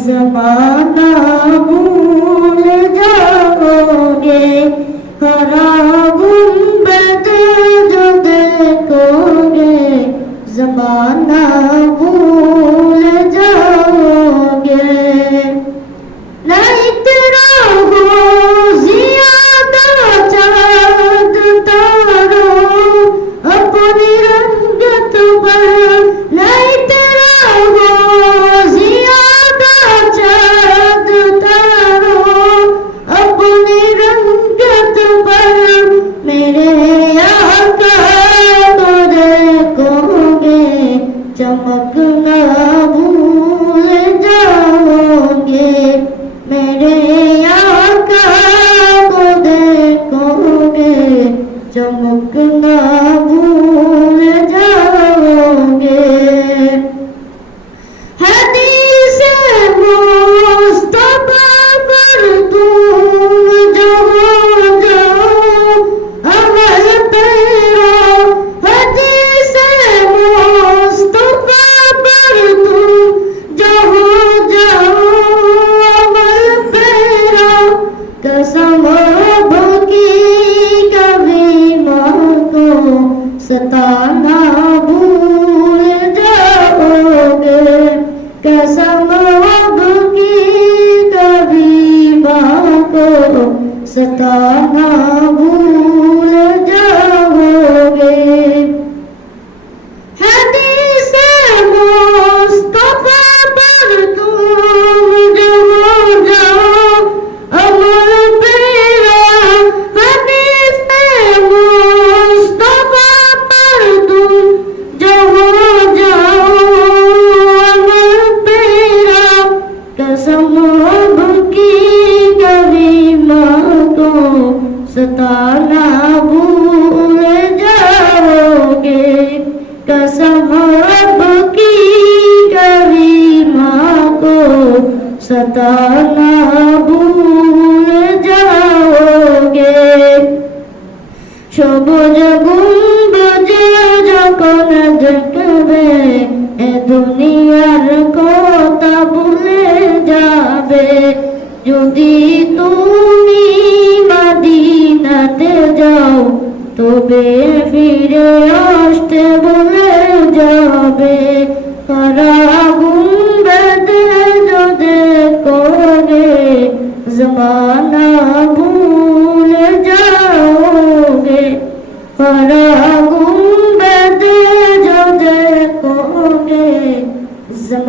ज़माना भूल जाओगे, हरा गुंबद जो देखोगे, ज़माना भूल जाओगे। नहीं तेरा हो ज़ियादा चाँद तारों अपनी रंगत पर, नहीं तेरा हो ज़ियादा चाँद तारों अपनी रंगत पर, मेरे आका को देखोगे, चमकना भूल जाओगे। मेरे आका को देखोगे, चमकना भूल जाओगे। हदीस मुस्तफा पर तुम जो हो जाओ, अमल तेरा। हदीस मुस्तफा पर तुम जो हो जाओ, अमल तेरा। कसम भूखी कभी माँ को सताना भूल जाओगे। कसम भूखी कभी माँ को सताना भूल जाओगे। हदीस मुस्तफा पर तुम जो हो जाओ, अमल तेरा। हदीस मुस्तफा पर तुम जो हो जाओ, अमल तेरा। कसम भूखी कभी माँ को सताना भूल जाओगे। कसम भूखी कभी माँ को सताना भूल जाओगे। সবুজ গুম্বজে যখন দেখবে, এ দুনিয়ার কথা ভুলে যাবে। যদি তুমি মদিনাতে যাও, তবে ফিরে আসতে ভুলে যাবে। हरा गुंबद जो देखोगे, ज़माना भूल जाओगे। हरा